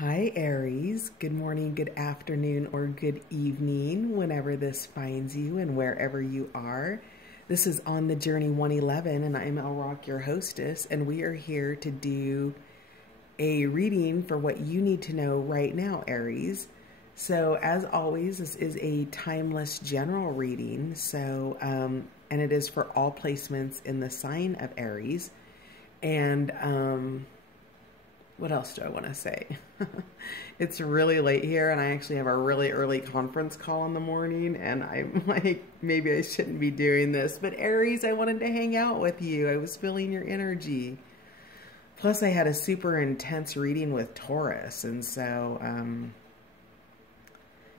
Hi Aries, good morning, good afternoon, or good evening, whenever this finds you and wherever you are. This is On the Journey 111, and I'm El Rock, your hostess, and we are here to do a reading for what you need to know right now, Aries. So as always, this is a timeless general reading, and it is for all placements in the sign of Aries. And what else do I want to say? It's really late here, and I actually have a really early conference call in the morning, and I'm like, maybe I shouldn't be doing this. But Aries, I wanted to hang out with you. I was feeling your energy. Plus, I had a super intense reading with Taurus, and so,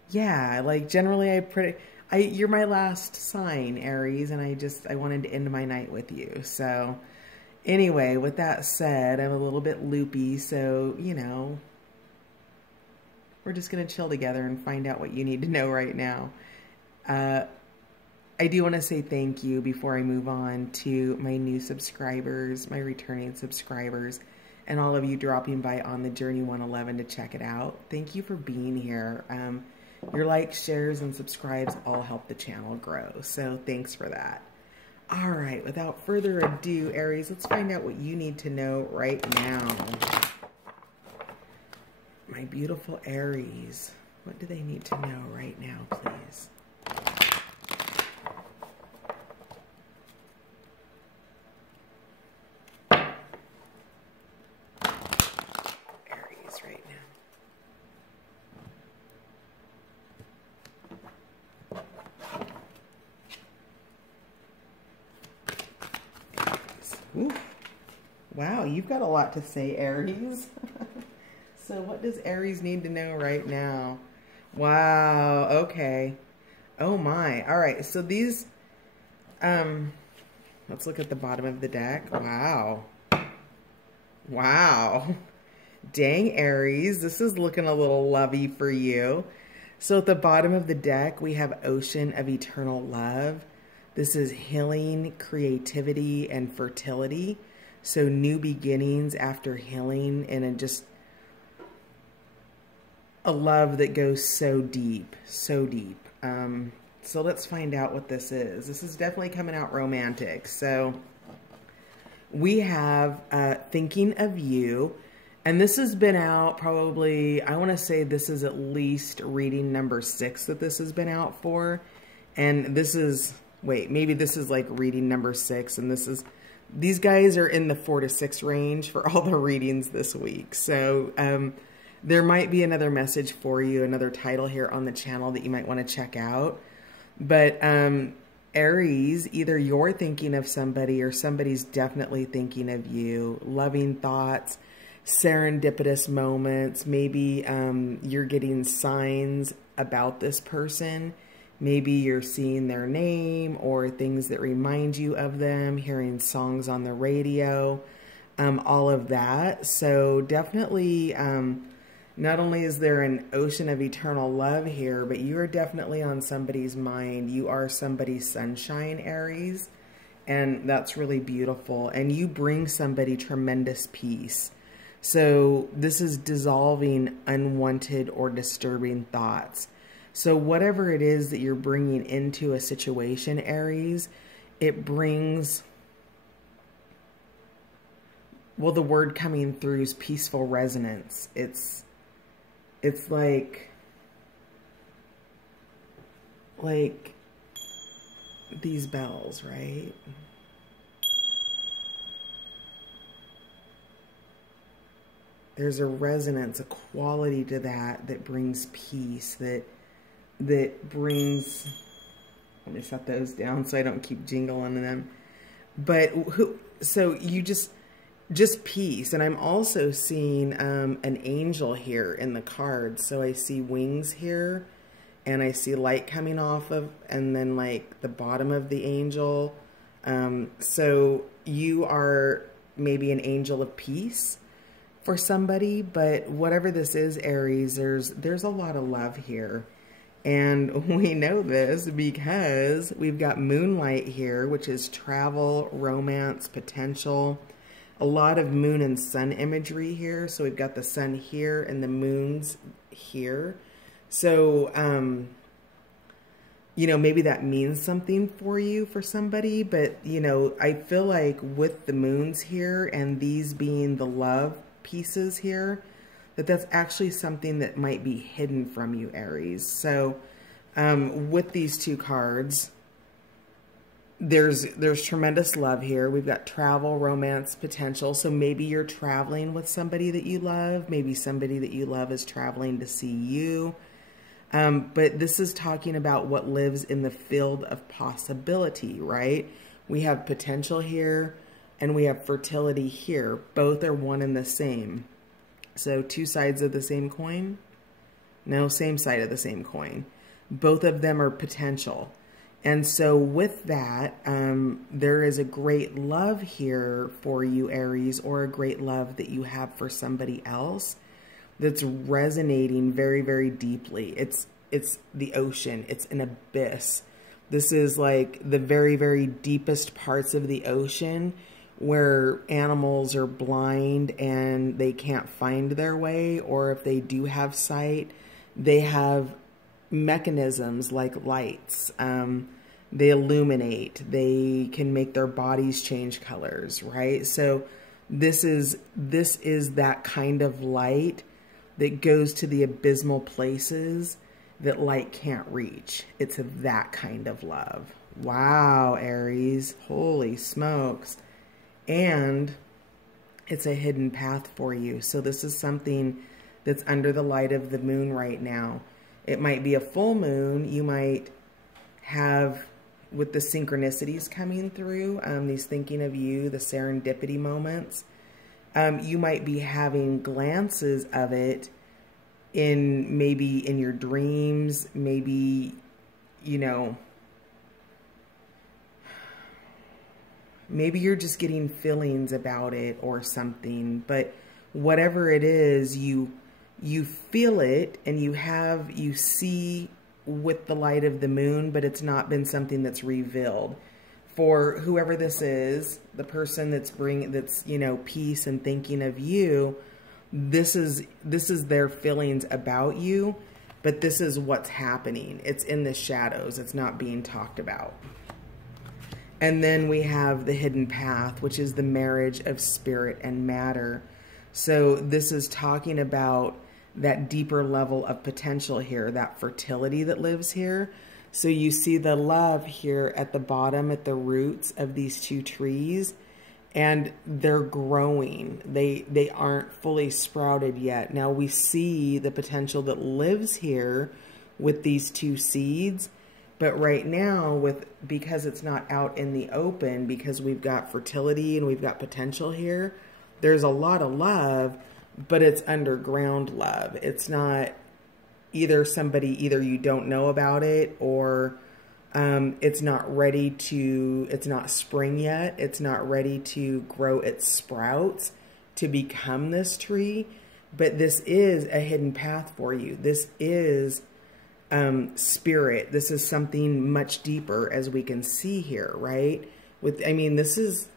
yeah, like generally you're my last sign, Aries, and I wanted to end my night with you. So anyway, with that said, I'm a little bit loopy, so, you know, we're just going to chill together and find out what you need to know right now. I do want to say thank you before I move on to my new subscribers, my returning subscribers, and all of you dropping by On the Journey 111 to check it out. Thank you for being here. Your likes, shares, and subscribes all help the channel grow, so thanks for that. All right, without further ado, Aries, let's find out what you need to know right now. My beautiful Aries, what do they need to know right now, please? Aries right now. Ooh. Wow, you've got a lot to say, Aries. So what does Aries need to know right now? Wow, okay. Oh my. All right, so these, let's look at the bottom of the deck. Wow. Wow. Dang, Aries, this is looking a little lovey for you. So at the bottom of the deck, we have Ocean of Eternal Love. This is healing, creativity, and fertility. So new beginnings after healing, and just a love that goes so deep, so deep. So let's find out what this is. This is definitely coming out romantic. So we have Thinking of You, and this has been out probably, I want to say this is at least reading number 6 that this has been out for. And this is, wait, maybe this is like reading number 6, and these guys are in the 4 to 6 range for all the readings this week. So there might be another message for you, another title here on the channel that you might want to check out. But Aries, either you're thinking of somebody or somebody's definitely thinking of you. Loving thoughts, serendipitous moments. Maybe you're getting signs about this person. Maybe you're seeing their name or things that remind you of them, hearing songs on the radio, all of that. So definitely, not only is there an ocean of eternal love here, but you are definitely on somebody's mind. You are somebody's sunshine, Aries, and that's really beautiful. And you bring somebody tremendous peace. So this is dissolving unwanted or disturbing thoughts. So whatever it is that you're bringing into a situation, Aries, it brings, well, the word coming through is peaceful resonance. It's like these bells, right? There's a resonance, a quality to that brings peace, that brings, let me set those down so I don't keep jingling them. But so you just peace. And I'm also seeing an angel here in the cards. So I see wings here, and I see light coming off of, and then like the bottom of the angel. So you are maybe an angel of peace for somebody, but whatever this is, Aries, there's a lot of love here. And we know this because we've got moonlight here, which is travel, romance, potential. a lot of moon and sun imagery here. So we've got the sun here and the moons here. So, you know, maybe that means something for you, for somebody, but, you know, I feel like with the moons here and these being the love pieces here, that's actually something that might be hidden from you, Aries. So, with these two cards, there's tremendous love here. We've got travel, romance, potential. So maybe you're traveling with somebody that you love. Maybe somebody that you love is traveling to see you. But this is talking about what lives in the field of possibility, right? We have potential here and we have fertility here. Both are one and the same. So two sides of the same coin? No, same side of the same coin. Both of them are potential. And so with that, there is a great love here for you, Aries, or a great love that you have for somebody else that's resonating very, very deeply. It's the ocean. It's an abyss. This is like the very, very deepest parts of the ocean where animals are blind and they can't find their way, or if they do have sight, they have mechanisms like lights. They illuminate. They can make their bodies change colors, right? So this is that kind of light that goes to the abysmal places that light can't reach. It's that kind of love. Wow, Aries. Holy smokes. And it's a hidden path for you. So this is something that's under the light of the moon right now. It might be a full moon. You might have, with the synchronicities coming through, these thinking of you, the serendipity moments, you might be having glances of it maybe in your dreams, maybe, you know, maybe you're just getting feelings about it or something. But whatever it is, you feel it and you see with the light of the moon, but it's not been something that's revealed. For whoever this is, the person that's you know, peace and thinking of you, this is their feelings about you, but this is what's happening. It's in the shadows. It's not being talked about. And then we have the hidden path, which is the marriage of spirit and matter. So this is talking about that deeper level of potential here, that fertility that lives here. So you see the love here at the bottom, at the roots of these two trees, and they're growing. They aren't fully sprouted yet. Now we see the potential that lives here with these two seeds, but right now, because it's not out in the open, because we've got fertility and we've got potential here, there's a lot of love, but it's underground love. It's not either you don't know about it, or it's not ready to, it's not spring yet. It's not ready to grow its sprouts to become this tree. But this is a hidden path for you. This is spirit. This is something much deeper, as we can see here, right? I mean, this is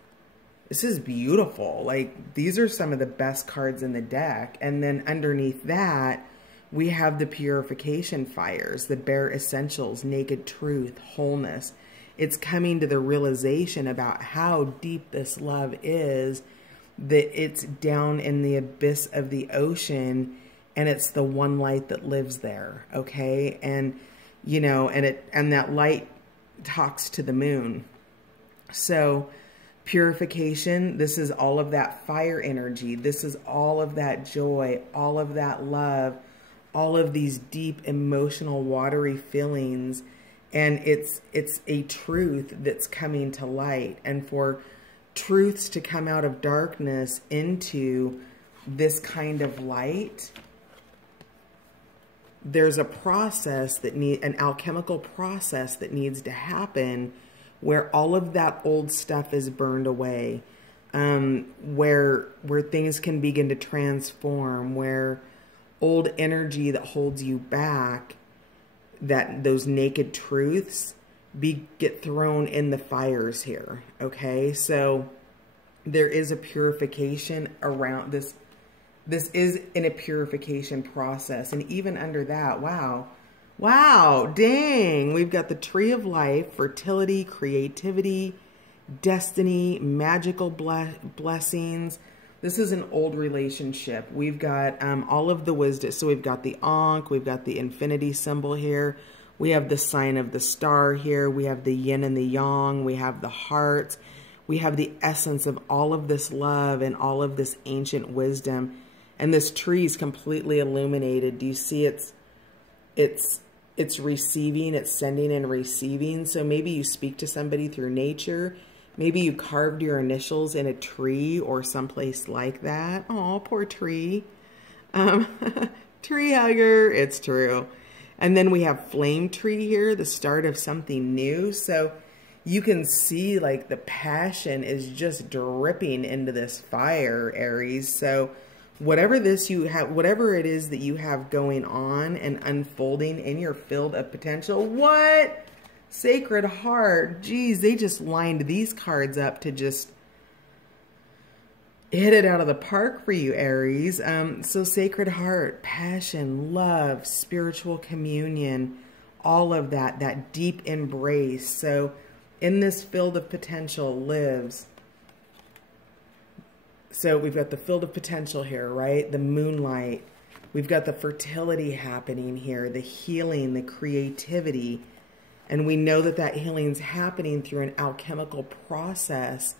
beautiful. Like, these are some of the best cards in the deck. And then underneath that, we have the purification fires, the bare essentials, naked truth, wholeness. It's coming to the realization about how deep this love is, that it's down in the abyss of the ocean, and it's the one light that lives there, okay? And, you know, and that light talks to the moon. So purification, this is all of that fire energy. This is all of that joy, all of that love, all of these deep emotional watery feelings. And it's a truth that's coming to light. And for truths to come out of darkness into this kind of light, there's a process an alchemical process that needs to happen, where all of that old stuff is burned away, where things can begin to transform, where old energy that holds you back, those naked truths get thrown in the fires here, okay? So there is a purification around this. This is in a purification process. And even under that, wow. Wow, dang. We've got the tree of life, fertility, creativity, destiny, magical blessings. This is an old relationship. We've got all of the wisdom. So we've got the Ankh, we've got the infinity symbol here. We have the sign of the star here. We have the yin and the yang. We have the hearts. We have the essence of all of this love and all of this ancient wisdom. And this tree is completely illuminated. Do you see it's receiving, it's sending and receiving. So maybe you speak to somebody through nature. Maybe you carved your initials in a tree or someplace like that. Oh, poor tree. Tree hugger, it's true. And then we have flame tree here, the start of something new. So you can see like the passion is just dripping into this fire, Aries. So whatever whatever it is that you have going on and unfolding in your field of potential, what? Sacred Heart. Geez, they just lined these cards up to just hit it out of the park for you, Aries. So Sacred Heart, passion, love, spiritual communion, all of that deep embrace. So in this field of potential lives. So we've got the field of potential here, right? The moonlight. We've got the fertility happening here, the healing, the creativity. And we know that that healing's happening through an alchemical process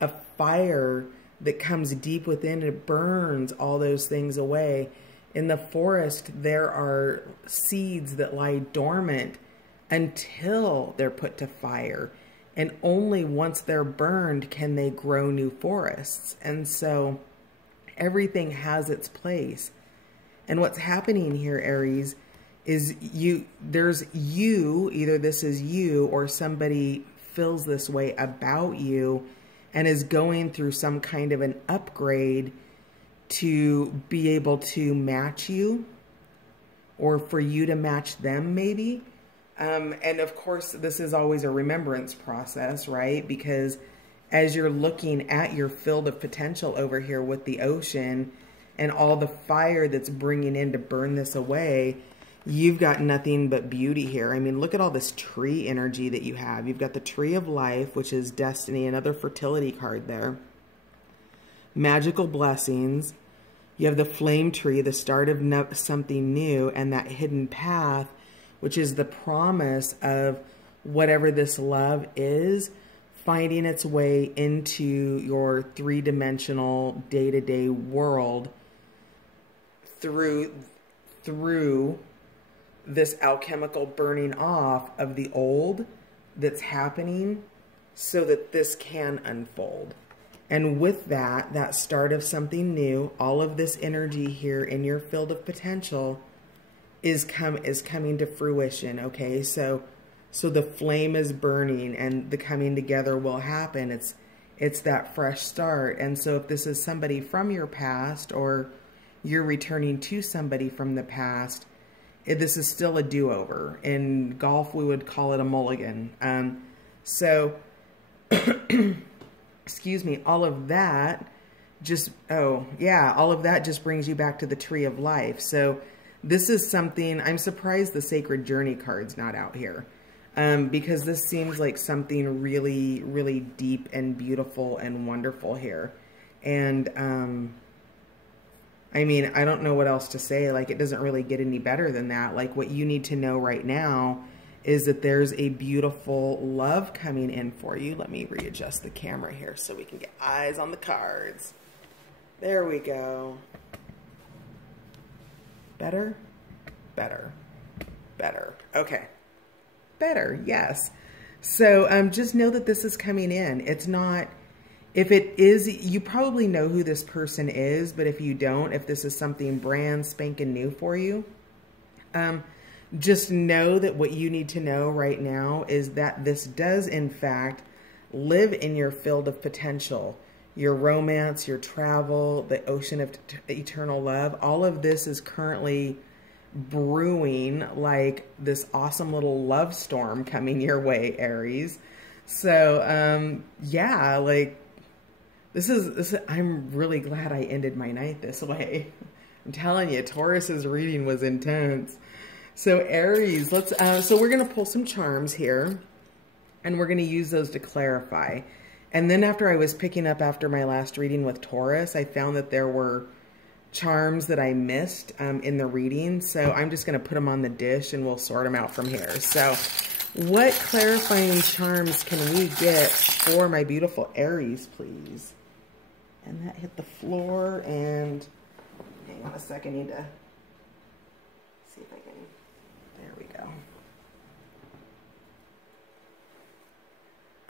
of fire that comes deep within and burns all those things away. In the forest, there are seeds that lie dormant until they're put to fire. And only once they're burned can they grow new forests. And so everything has its place. And what's happening here, Aries, is either this is you or somebody feels this way about you and is going through some kind of an upgrade to be able to match you or for you to match them maybe. And of course, this is always a remembrance process, right? Because as you're looking at your field of potential over here with the ocean and all the fire that's bringing in to burn this away, you've got nothing but beauty here. I mean, look at all this tree energy that you have. You've got the tree of life, which is destiny, another fertility card there. Magical blessings. You have the flame tree, the start of something new, and that hidden path, which is the promise of whatever this love is, finding its way into your three-dimensional day-to-day world through this alchemical burning off of the old that's happening so that this can unfold. And with that start of something new, all of this energy here in your field of potential is coming to fruition, okay? So the flame is burning and the coming together will happen. It's that fresh start. And so if this is somebody from your past or you're returning to somebody from the past, this is still a do-over. In golf, we would call it a mulligan. Excuse me, all of that just brings you back to the tree of life. So this is something, I'm surprised the Sacred Journey card's not out here. Because this seems like something really, really deep and beautiful and wonderful here. And, I mean, I don't know what else to say. Like, it doesn't really get any better than that. Like, what you need to know right now is that there's a beautiful love coming in for you. Let me readjust the camera here so we can get eyes on the cards. There we go. Better? Better. Better. Okay. Better, yes. So just know that this is coming in. It's not, if it is, you probably know who this person is, but if you don't, if this is something brand spanking new for you, just know that what you need to know right now is that this does, in fact, live in your field of potential. Your romance, your travel, the ocean of eternal love, all of this is currently brewing like this awesome little love storm coming your way, Aries. So, yeah, like, I'm really glad I ended my night this way. I'm telling you, Taurus's reading was intense. So Aries, so we're going to pull some charms here, and we're going to use those to clarify. And then after I was picking up after my last reading with Taurus, I found that there were charms that I missed in the reading. So I'm just going to put them on the dish and we'll sort them out from here. So what clarifying charms can we get for my beautiful Aries, please? And that hit the floor, and hang on a second, I need to see if I can, there we go.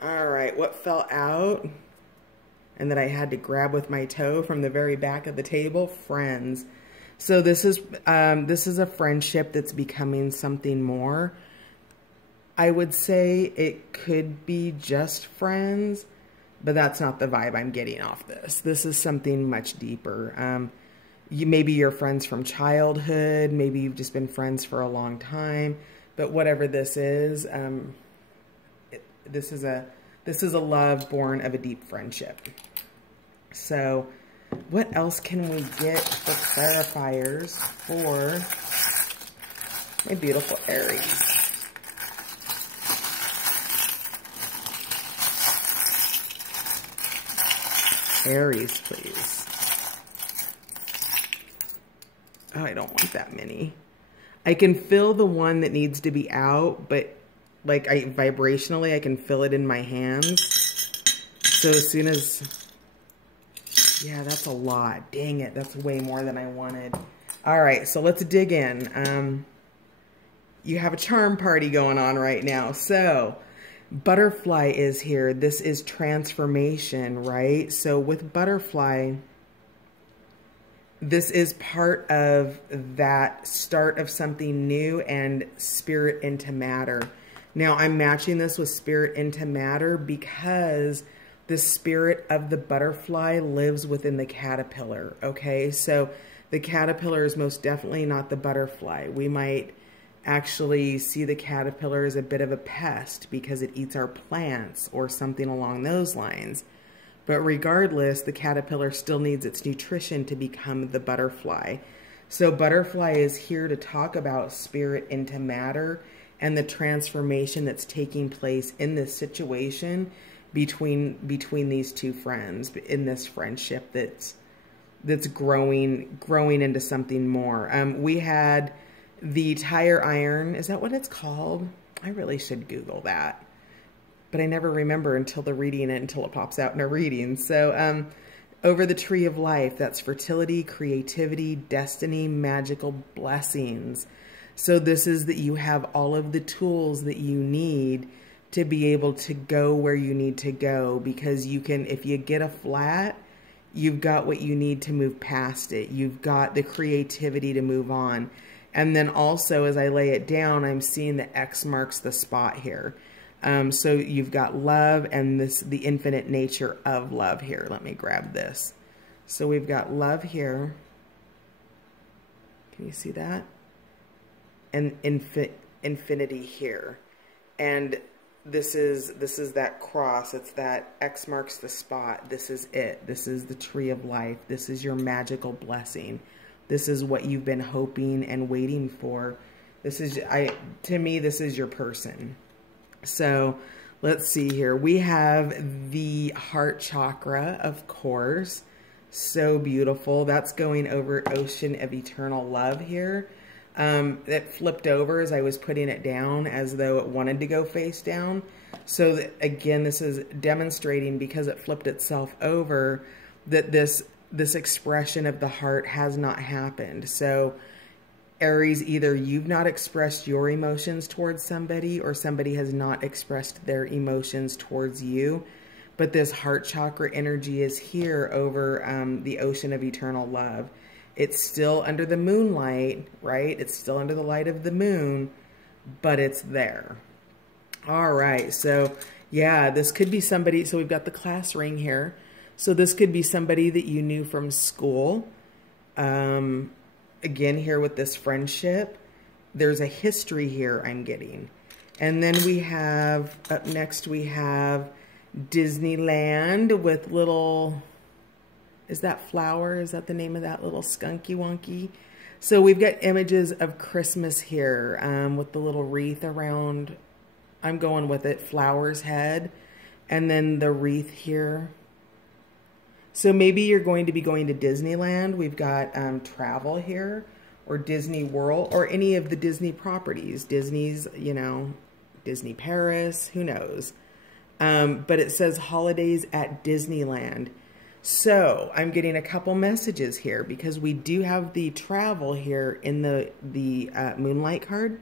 All right, what fell out and that I had to grab with my toe from the very back of the table? Friends. So this is a friendship that's becoming something more. I would say it could be just friends, but that's not the vibe I'm getting off this. This is something much deeper. Maybe you're friends from childhood, maybe you've just been friends for a long time, but whatever this is, this is a love born of a deep friendship. So what else can we get for clarifiers for my beautiful Aries? Aries, please. Oh, I don't want that many. I can feel the one that needs to be out, but like vibrationally, I can feel it in my hands. So as soon as, yeah, that's a lot. Dang it, that's way more than I wanted. All right, so let's dig in. You have a charm party going on right now. So butterfly is here. This is transformation, right? So with butterfly, this is part of that start of something new and spirit into matter. Now I'm matching this with spirit into matter because the spirit of the butterfly lives within the caterpillar, okay? So the caterpillar is most definitely not the butterfly. We might actually see the caterpillar as a bit of a pest because it eats our plants or something along those lines. But regardless, the caterpillar still needs its nutrition to become the butterfly. So butterfly is here to talk about spirit into matter and the transformation that's taking place in this situation between these two friends, in this friendship that's growing into something more. We had the tire iron. Is that what it's called? I really should Google that. But I never remember until it pops out in a reading. So over the tree of life, that's fertility, creativity, destiny, magical blessings. So this is that you have all of the tools that you need to be able to go where you need to go, because you can, if you get a flat, you've got what you need to move past it. You've got the creativity to move on. And then also, as I lay it down, I'm seeing the X marks the spot here. So you've got love and the infinite nature of love here. Let me grab this. So we've got love here. Can you see that? And infinity here. And this is that cross. It's that X marks the spot. This is it. This is the tree of life. This is your magical blessing. This is what you've been hoping and waiting for. This is, to me, this is your person. So let's see here. We have the heart chakra, of course. So beautiful. That's going over ocean of eternal love here. It flipped over as I was putting it down as though it wanted to go face down. So again, this is demonstrating, because it flipped itself over, that this expression of the heart has not happened. So Aries, either you've not expressed your emotions towards somebody, or somebody has not expressed their emotions towards you. But this heart chakra energy is here over the ocean of eternal love. It's still under the moonlight, right? It's still under the light of the moon, but it's there. All right, so yeah, this could be somebody. So we've got the class ring here. So this could be somebody that you knew from school. Again, here with this friendship, there's a history here I'm getting. And then we have, up next we have Disneyland with little, Is that Flower? Is that the name of that little skunky wonky? So we've got images of Christmas here with the little wreath around. I'm going with it, Flower's head. And then the wreath here. So maybe you're going to be going to Disneyland. We've got travel here, or Disney World, or any of the Disney properties. Disney's, you know, Disney Paris, who knows. But it says holidays at Disneyland. So I'm getting a couple messages here because we do have the travel here in the Moonlight card.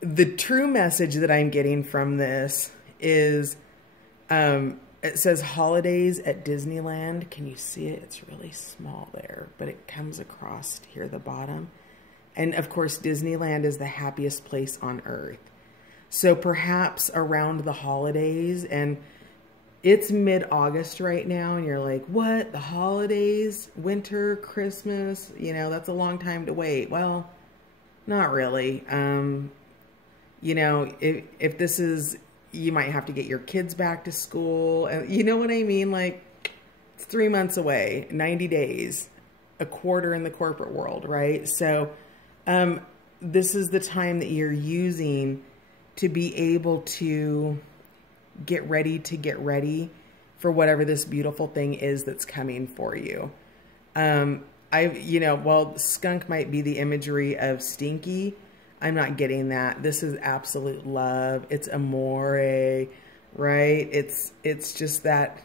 The true message that I'm getting from this is, it says holidays at Disneyland. Can you see it? It's really small there, but it comes across here at the bottom. And of course, Disneyland is the happiest place on earth. So perhaps around the holidays, and it's mid-August right now, and you're like, what? The holidays? Winter? Christmas? You know, that's a long time to wait. Well, not really. You know, if this is, you might have to get your kids back to school. You know what I mean? Like, it's 3 months away, 90 days, a quarter in the corporate world, right? So this is the time that you're using to be able to get ready for whatever this beautiful thing is that's coming for you. You know, while skunk might be the imagery of stinky, I'm not getting that. This is absolute love. It's amore, right? It's just that,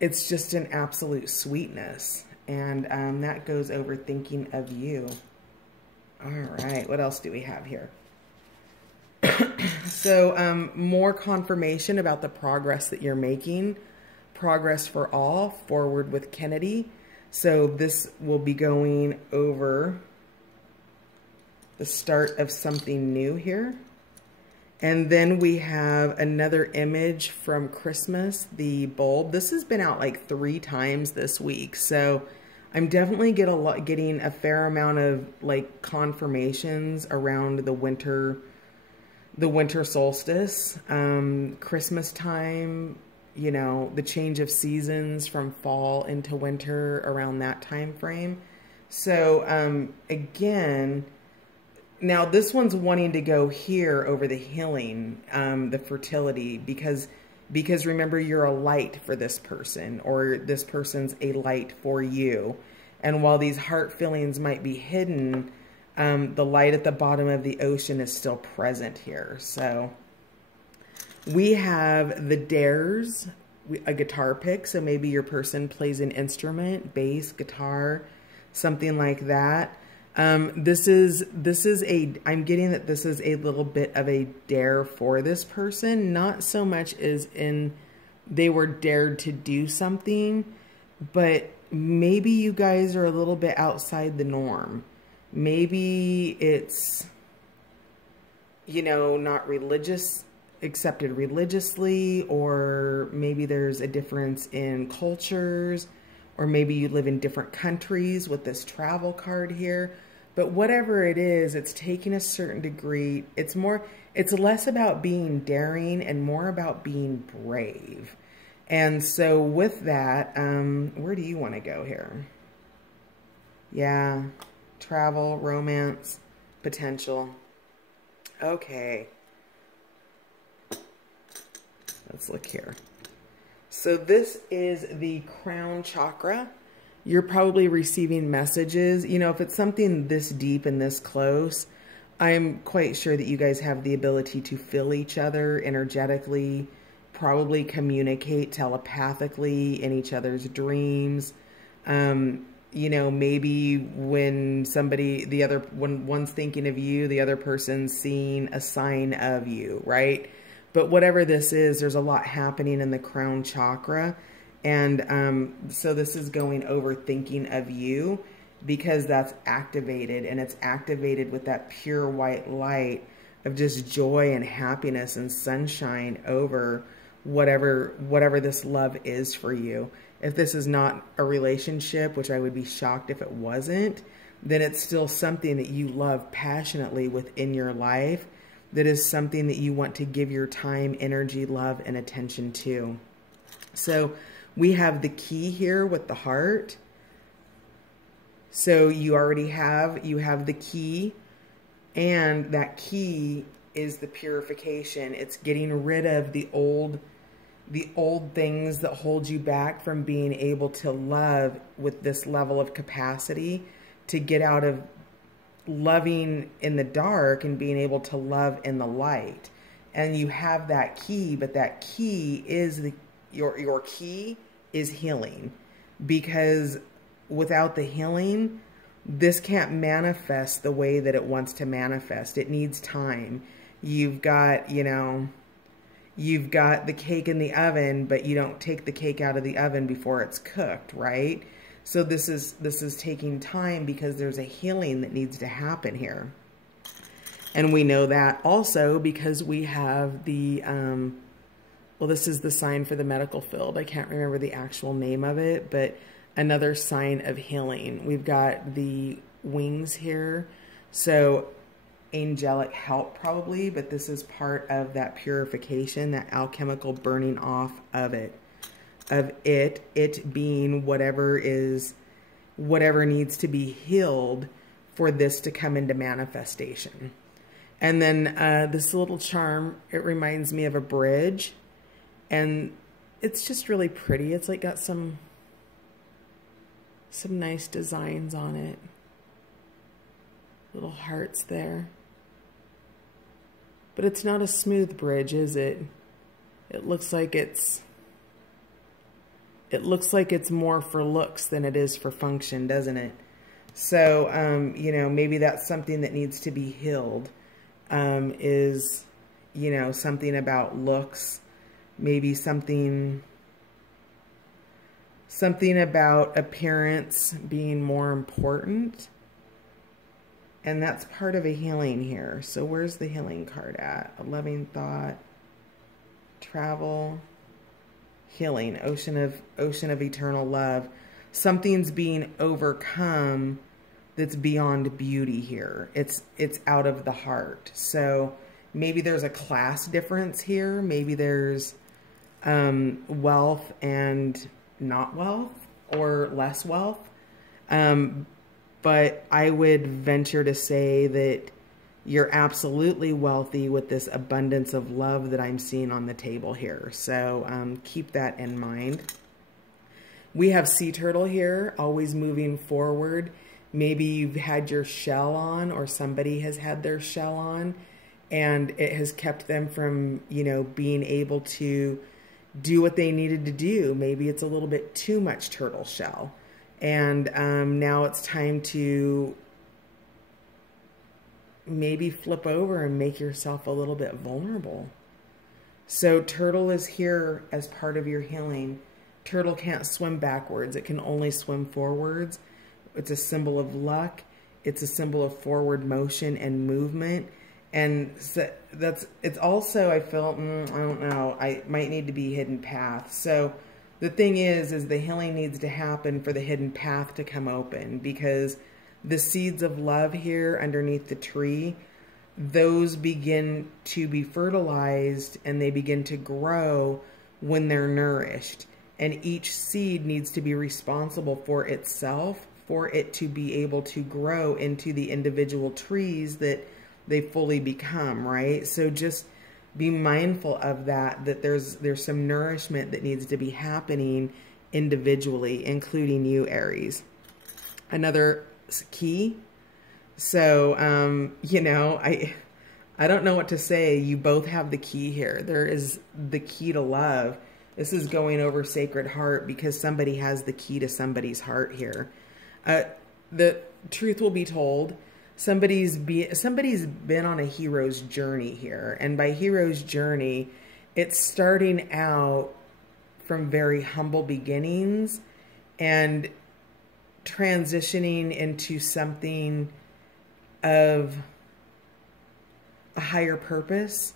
it's just an absolute sweetness. And that goes over thinking of you. All right, what else do we have here? So more confirmation about the progress that you're making. Progress for all, forward with Kennedy. So this will be going over the start of something new here. And then we have another image from Christmas, the bulb. This has been out like 3 times this week. So I'm definitely getting a fair amount of like confirmations around the winter solstice, Christmas time, you know, the change of seasons from fall into winter around that time frame. So again, now this one's wanting to go here over the healing, the fertility, because remember, you're a light for this person, or this person's a light for you. And while these heart feelings might be hidden, the light at the bottom of the ocean is still present here. So we have the dares, a guitar pick. So maybe your person plays an instrument, bass, guitar, something like that. I'm getting that this is a little bit of a dare for this person. Not so much as in they were dared to do something, but maybe you guys are a little bit outside the norm. Maybe it's, you know, not accepted religiously, or maybe there's a difference in cultures, or maybe you live in different countries with this travel card here. But whatever it is, it's taking a certain degree. It's less about being daring and more about being brave. And so with that, where do you want to go here? Yeah. Travel, romance, potential. Okay. Let's look here. So this is the crown chakra. You're probably receiving messages. You know, if it's something this deep and this close, I'm quite sure that you guys have the ability to feel each other energetically, probably communicate telepathically in each other's dreams. You know, maybe when when one's thinking of you, the other person's seeing a sign of you, right? But whatever this is, there's a lot happening in the crown chakra. And so this is going over thinking of you, because that's activated, and it's activated with that pure white light of just joy and happiness and sunshine over whatever this love is for you. If this is not a relationship, which I would be shocked if it wasn't, then it's still something that you love passionately within your life. That is something that you want to give your time, energy, love, and attention to. So We have the key here with the heart. So you already have, you have the key, and that key is the purification. It's getting rid of the old things that hold you back from being able to love with this level of capacity, to get out of loving in the dark and being able to love in the light. And you have that key, but that key is your key is healing, because without the healing, this can't manifest the way that it wants to manifest. It needs time. You've got, you know, you've got the cake in the oven, but you don't take the cake out of the oven before it's cooked, right? So this is taking time because there's a healing that needs to happen here. And we know that also because we have the, well, this is the sign for the medical field. I can't remember the actual name of it, but another sign of healing. We've got the wings here. So angelic help probably, but this is part of that purification, that alchemical burning off of it. It being whatever needs to be healed for this to come into manifestation. And then this little charm, it reminds me of a bridge, and it's just really pretty. It's like got some nice designs on it. Little hearts there. But it's not a smooth bridge, is it? It looks like it's more for looks than it is for function, doesn't it? So, you know, maybe that's something that needs to be healed, is, you know, something about looks, maybe something about appearance being more important. And that's part of a healing here. So where's the healing card at? A loving thought, travel, healing, ocean of eternal love. Something's being overcome that's beyond beauty here. It's out of the heart. So maybe there's a class difference here. Maybe there's wealth and not wealth, or less wealth. But I would venture to say that you're absolutely wealthy with this abundance of love that I'm seeing on the table here. So keep that in mind. We have sea turtle here, always moving forward. Maybe you've had your shell on, or somebody has had their shell on, and it has kept them from, you know, being able to do what they needed to do. Maybe it's a little bit too much turtle shell. And now it's time to maybe flip over and make yourself a little bit vulnerable. So turtle is here as part of your healing. Turtle can't swim backwards. It can only swim forwards. It's a symbol of luck. It's a symbol of forward motion and movement. And so it's also, I feel, I don't know, I might need to be hidden path. So the thing is the healing needs to happen for the hidden path to come open, because the seeds of love here underneath the tree, those begin to be fertilized and they begin to grow when they're nourished. And each seed needs to be responsible for itself, for it to be able to grow into the individual trees that they fully become, right? So just be mindful of that there's some nourishment that needs to be happening individually, including you, Aries. Another key. So, you know, I don't know what to say. You both have the key here. There is the key to love. This is going over sacred heart, because somebody has the key to somebody's heart here. The truth will be told. Somebody's been on a hero's journey here. And by hero's journey, it's starting out from very humble beginnings and transitioning into something of a higher purpose.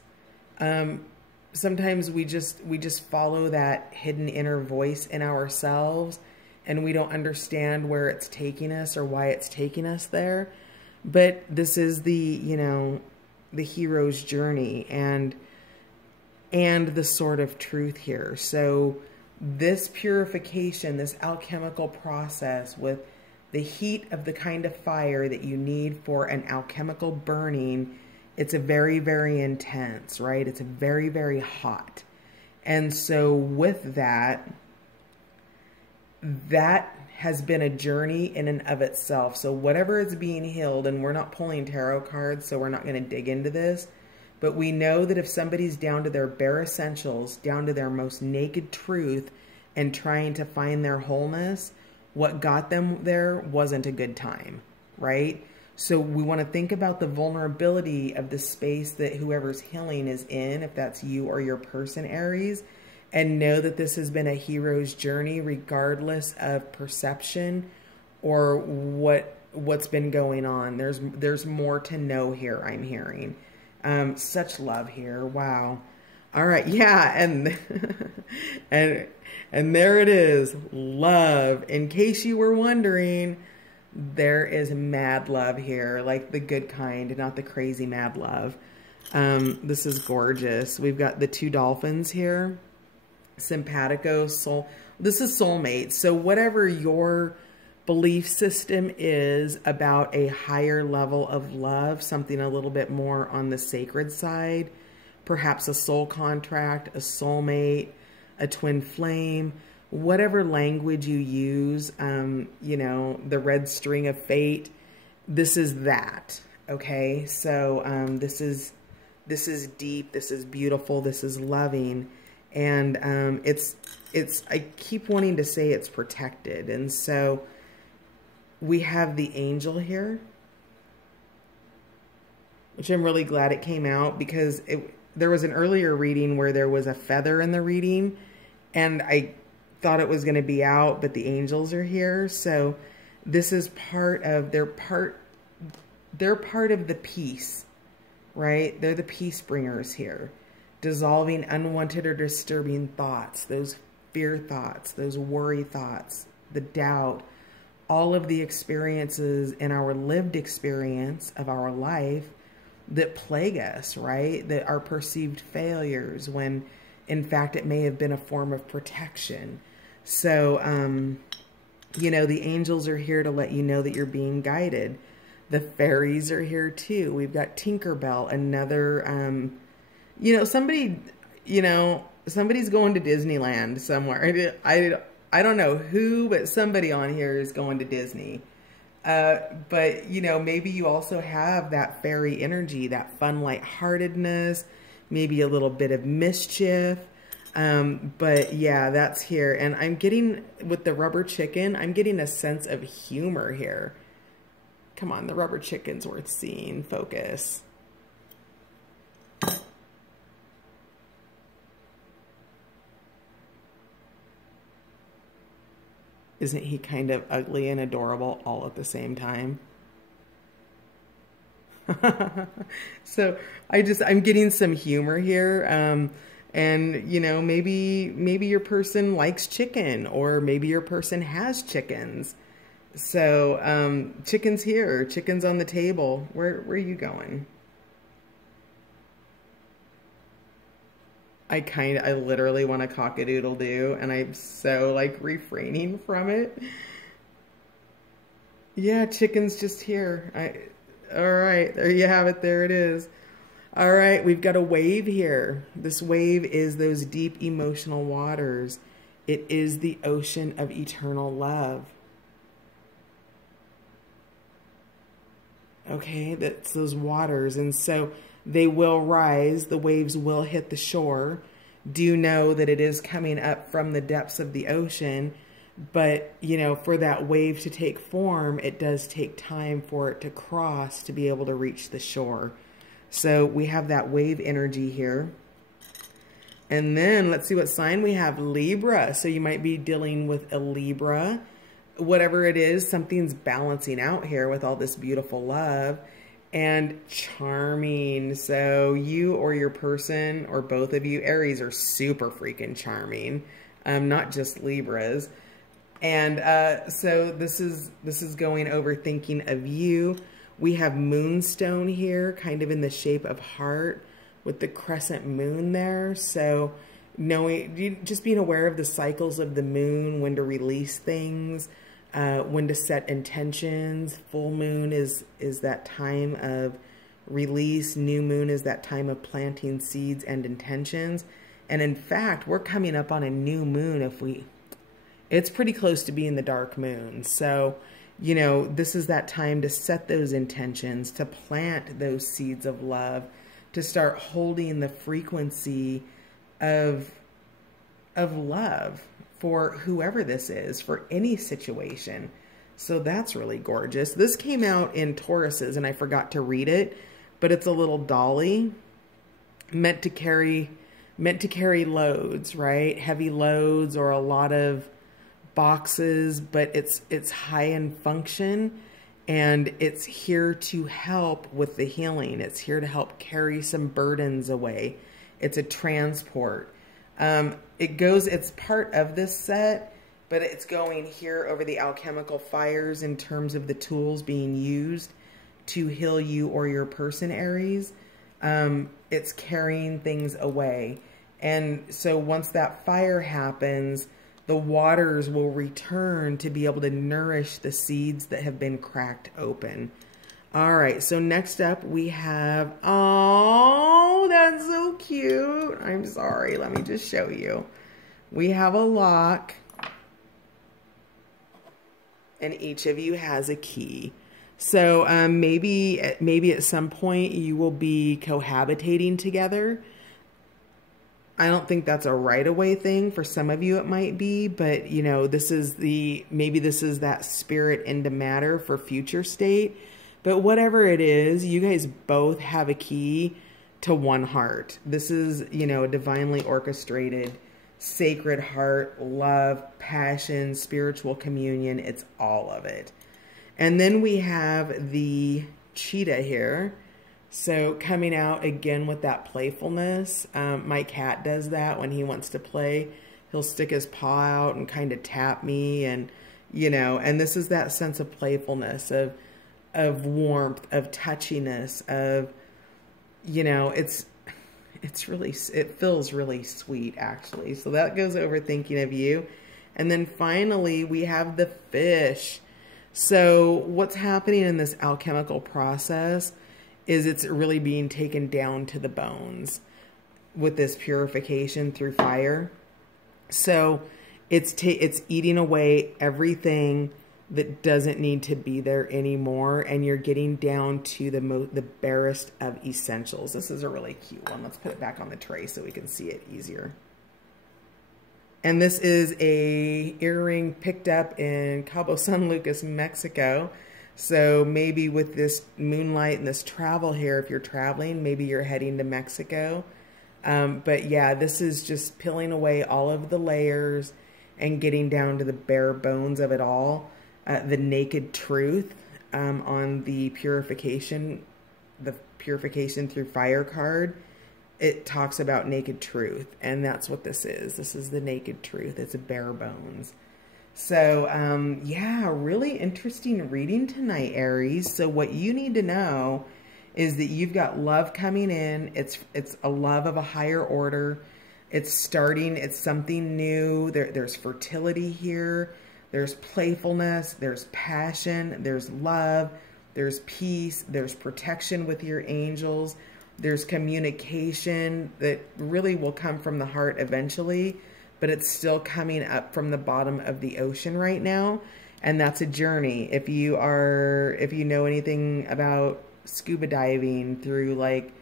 Sometimes we just follow that hidden inner voice in ourselves, and we don't understand where it's taking us or why it's taking us there. But this is the, you know, the hero's journey and the sword of truth here. So this purification, this alchemical process with the heat of the kind of fire that you need for an alchemical burning, it's a very, very intense, right? It's a very, very hot. And so with that, that has been a journey in and of itself. So whatever is being healed, and we're not pulling tarot cards, so we're not going to dig into this, but we know that if somebody's down to their bare essentials, down to their most naked truth, and trying to find their wholeness, what got them there wasn't a good time, right? So we want to think about the vulnerability of the space that whoever's healing is in, if that's you or your person, Aries, and know that this has been a hero's journey regardless of perception or what's been going on. There's more to know here, I'm hearing. Such love here. Wow. All right. Yeah. And, and there it is. Love. In case you were wondering, there is mad love here, like the good kind, not the crazy mad love. This is gorgeous. We've got the two dolphins here. Simpatico, soul. This is soulmate. So whatever your belief system is about a higher level of love, something a little bit more on the sacred side, perhaps a soul contract, a soulmate, a twin flame, whatever language you use, you know, the red string of fate, this is that. Okay. So, this is deep. This is beautiful. This is loving. And, I keep wanting to say it's protected. And so we have the angel here, which I'm really glad it came out, because there was an earlier reading where there was a feather in the reading and I thought it was going to be out, but the angels are here. So this is part of, they're part of the peace, right? They're the peace bringers here, dissolving unwanted or disturbing thoughts, those fear thoughts, those worry thoughts, the doubt, all of the experiences in our lived experience of our life that plague us, right? That are perceived failures when in fact it may have been a form of protection. So, you know, the angels are here to let you know that you're being guided. The fairies are here too. We've got Tinkerbell, another, you know, somebody, you know, somebody's going to Disneyland somewhere. I don't know who, but somebody on here is going to Disney. But, you know, maybe you also have that fairy energy, that fun lightheartedness, maybe a little bit of mischief. But yeah, that's here. And I'm getting, with the rubber chicken, I'm getting a sense of humor here. Come on, the rubber chicken's worth seeing. Focus. Isn't he kind of ugly and adorable all at the same time? So I'm getting some humor here. And you know, maybe your person likes chicken, or maybe your person has chickens. So, chicken's here, chicken's on the table. Where are you going? I literally want a cock-a-doodle-doo, and I'm so like refraining from it. Yeah, chicken's just here. All right, there you have it. There it is. All right, we've got a wave here. This wave is those deep emotional waters. It is the ocean of eternal love. Okay, that's those waters. And so they will rise. The waves will hit the shore. Do know that it is coming up from the depths of the ocean. But, you know, for that wave to take form, it does take time for it to cross to be able to reach the shore. So we have that wave energy here. And then let's see what sign we have. Libra. So you might be dealing with a Libra. Whatever it is, something's balancing out here with all this beautiful love. And charming. So you or your person, or both of you, Aries, are super freaking charming. Not just Libras. And so this is going over thinking of you. We have moonstone here, kind of in the shape of heart with the crescent moon there. So knowing, just being aware of the cycles of the moon, when to release things, when to set intentions. Full moon is that time of release. New moon is that time of planting seeds and intentions. And in fact, we're coming up on a new moon. It's pretty close to being the dark moon. So, you know, this is that time to set those intentions, to plant those seeds of love, to start holding the frequency of love for whoever this is, for any situation. So that's really gorgeous. This came out in Tauruses and I forgot to read it, but it's a little dolly meant to carry loads, right? Heavy loads or a lot of boxes, but it's high in function, and it's here to help with the healing. It's here to help carry some burdens away. It's a transport. It's part of this set, but it's going here over the alchemical fires in terms of the tools being used to heal you or your person, Aries. It's carrying things away. And so once that fire happens, the waters will return to be able to nourish the seeds that have been cracked open. All right, so next up we have, oh, that's so cute. I'm sorry, let me just show you. We have a lock, and each of you has a key. So maybe at some point you will be cohabitating together. I don't think that's a right away thing. For some of you it might be, but you know, maybe this is that spirit into matter for future state. But whatever it is, you guys both have a key to one heart. This is, you know, a divinely orchestrated, sacred heart, love, passion, spiritual communion. It's all of it. And then we have the cheetah here. So coming out again with that playfulness. My cat does that when he wants to play. He'll stick his paw out and kind of tap me, and, you know, and this is that sense of playfulness, of warmth, of touchiness, of, you know, it feels really sweet, actually. So that goes over thinking of you. And then finally we have the fish. So what's happening in this alchemical process is it's really being taken down to the bones with this purification through fire. So it's eating away everything that doesn't need to be there anymore, and you're getting down to the barest of essentials. This is a really cute one. Let's put it back on the tray so we can see it easier. And this is a earring picked up in Cabo San Lucas, Mexico. So maybe with this moonlight and this travel here, if you're traveling, maybe you're heading to Mexico. But yeah, this is just peeling away all of the layers and getting down to the bare bones of it all. The naked truth on the purification through fire card. It talks about naked truth, and that's what this is. This is the naked truth. It's a bare bones. So, yeah, really interesting reading tonight, Aries. So what you need to know is that you've got love coming in. It's a love of a higher order. It's starting. It's something new. There's fertility here. There's playfulness. There's passion. There's love. There's peace. There's protection with your angels. There's communication that really will come from the heart eventually, but it's still coming up from the bottom of the ocean right now. And that's a journey. If you know anything about scuba diving, through, like,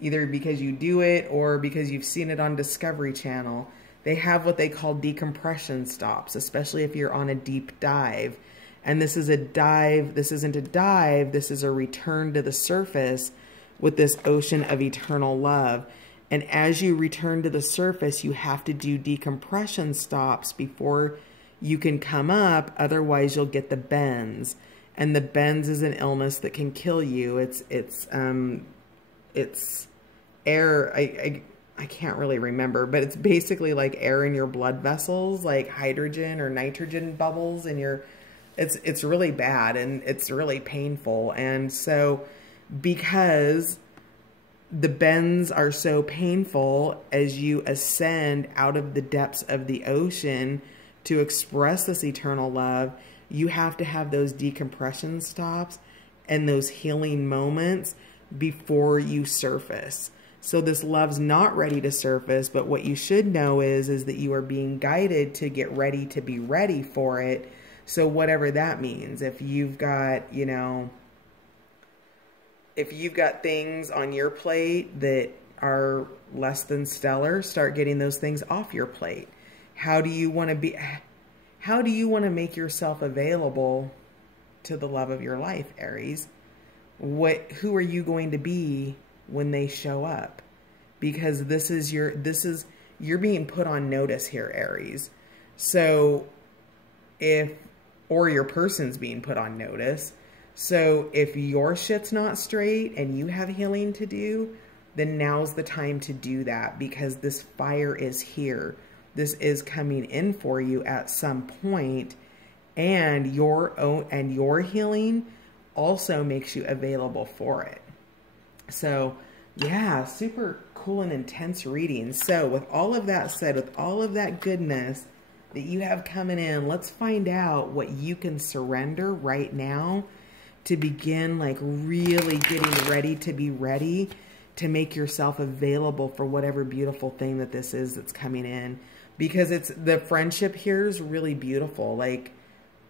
either because you do it or because you've seen it on Discovery Channel, they have what they call decompression stops, especially if you're on a deep dive. And this is a dive. This isn't a dive. This is a return to the surface with this ocean of eternal love. And as you return to the surface, you have to do decompression stops before you can come up. Otherwise, you'll get the bends. And the bends is an illness that can kill you. It's air. I can't really remember, but it's basically like air in your blood vessels, like hydrogen or nitrogen bubbles in your. It's really bad, and it's really painful. And so, because the bends are so painful as you ascend out of the depths of the ocean to express this eternal love. You have to have those decompression stops and those healing moments before you surface. So this love's not ready to surface, but what you should know is that you are being guided to get ready to be ready for it. So whatever that means, if you've got, you know, if you've got things on your plate that are less than stellar, start getting those things off your plate. How do you want to make yourself available to the love of your life, Aries? Who are you going to be when they show up? Because you're being put on notice here, Aries. So or your person's being put on notice. So if your shit's not straight and you have healing to do, then now's the time to do that, because this fire is here. This is coming in for you at some point, and your healing also makes you available for it. So yeah, super cool and intense reading. So with all of that said, with all of that goodness that you have coming in, let's find out what you can surrender right now to begin like really getting ready to be ready to make yourself available for whatever beautiful thing that this is that's coming in. Because the friendship here is really beautiful. Like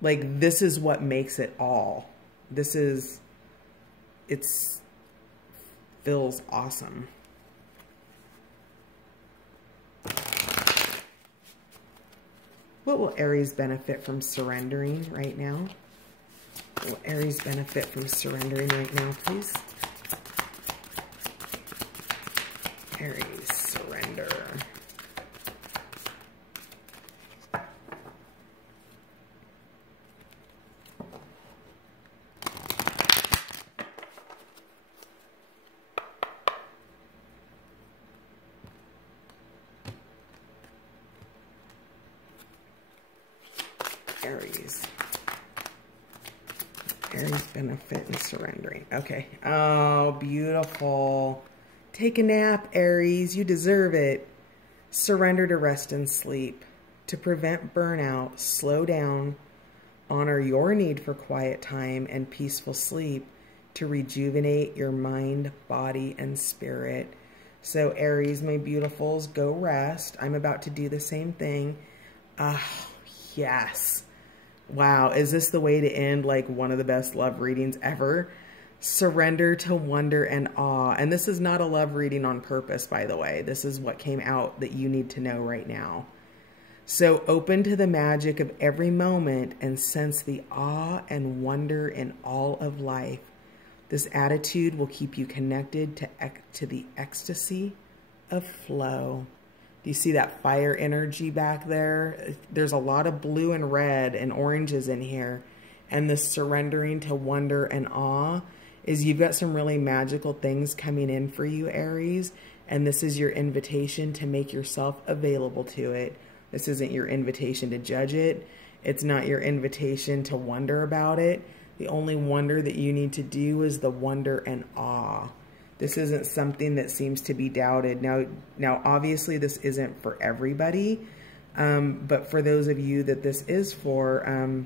this is what makes it all. Feels awesome. What will Aries benefit from surrendering right now? Will Aries benefit from surrendering right now, please? Aries, surrender. Aries. Aries benefit in surrendering. Okay. Oh, beautiful. Take a nap, Aries. You deserve it. Surrender to rest and sleep. To prevent burnout, slow down. Honor your need for quiet time and peaceful sleep to rejuvenate your mind, body, and spirit. So, Aries, my beautifuls, go rest. I'm about to do the same thing. Yes. Wow, is this the way to end like one of the best love readings ever? Surrender to wonder and awe. And this is not a love reading on purpose, by the way. This is what came out that you need to know right now. So open to the magic of every moment and sense the awe and wonder in all of life. This attitude will keep you connected to the ecstasy of flow. Do you see that fire energy back there? There's a lot of blue and red and oranges in here. And this surrendering to wonder and awe is you've got some really magical things coming in for you, Aries. And this is your invitation to make yourself available to it. This isn't your invitation to judge it. It's not your invitation to wonder about it. The only wonder that you need to do is the wonder and awe. This isn't something that seems to be doubted. Now, obviously, this isn't for everybody, but for those of you that this is for,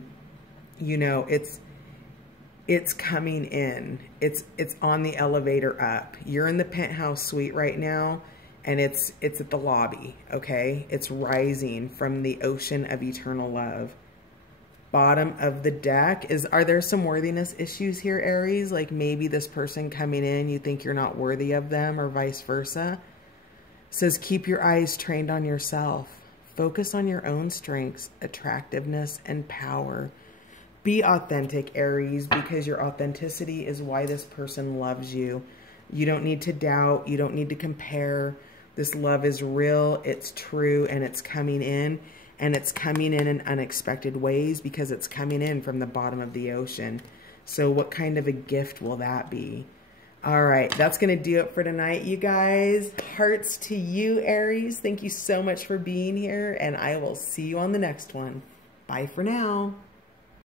you know, it's coming in. It's on the elevator up. You're in the penthouse suite right now, and it's at the lobby. Okay, it's rising from the ocean of eternal love. Bottom of the deck are there some worthiness issues here, Aries? Like maybe this person coming in, you think you're not worthy of them, or vice versa. It says keep your eyes trained on yourself. Focus on your own strengths, attractiveness, and power. Be authentic, Aries, because your authenticity is why this person loves you. You don't need to doubt. You don't need to compare. This love is real, it's true, and it's coming in. And it's coming in unexpected ways because it's coming in from the bottom of the ocean. So what kind of a gift will that be? All right, that's going to do it for tonight, you guys. Hearts to you, Aries. Thank you so much for being here, and I will see you on the next one. Bye for now.